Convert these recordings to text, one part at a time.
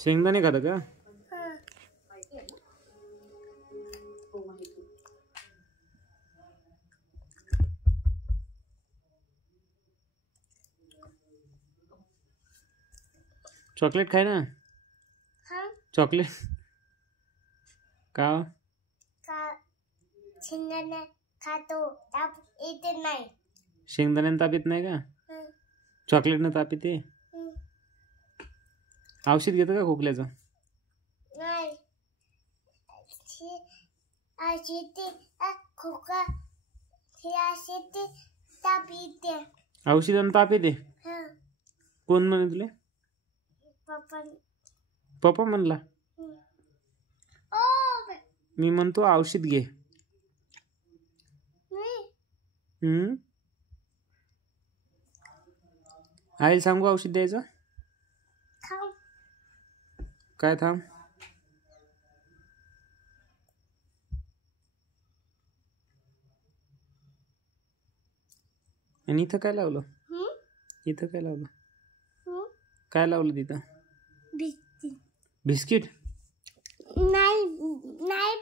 शेंगदाणे खाता का? चॉकलेट खाय ना. चॉकलेट का? शेंगदाणे खातो ताप येते नाही. शेंगदाण्यानं ताप येत नाही का? चॉकलेटनं ताप येते. औषध घेतं का खोकल्याचं? नाही. खोका ताप येते. औषधानं ताप येते? कोण म्हणे तुला? पप्पा म्हणला. मी म्हणतो औषध घे. आईला सांगू औषध द्यायचं? काय थांब. आणि इथं काय लावलं? इथं काय लावलं? काय लावलं तिथं? बिस्किट? नाही नाही.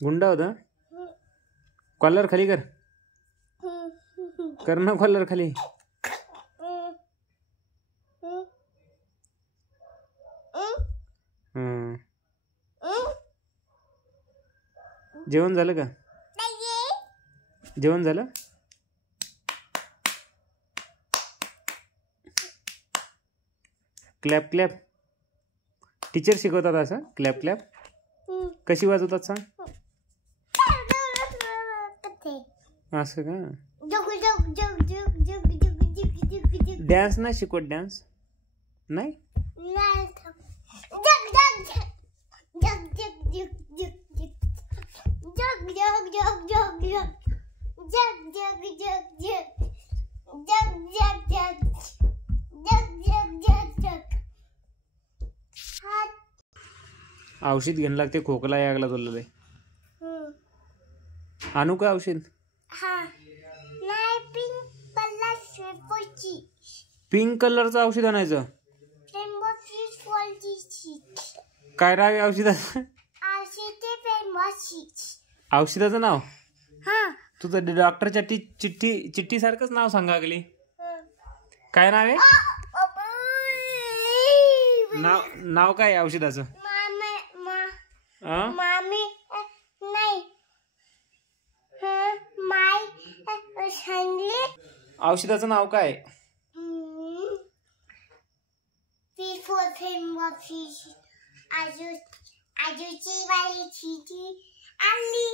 गुंडा होता. कॉलर खाली कर. कर ना कॉलर खाली. जेवण झालं का? जेवण झालं? Clap clap. टीचर शिकवतात असं क्लॅप क्लॅप. कशी वाजवतात सांग? असं का? डॅन्स नाही शिकवत? डॅन्स नाही? औषध घ्यायला लागते. खोकला यायला तुला लय. आणू का औषध? पिंक कलरचं औषध आणायचं. काय राव आहे औषधाचं? औषधाचं नाव? तुझं डॉक्टरच्या चिठ्ठी सारखंच नाव सांगा लागली. काय नाव आहे? नाव काय औषधाचं? औषधाचं नाव काय? आजूची बाई चिठी आणली.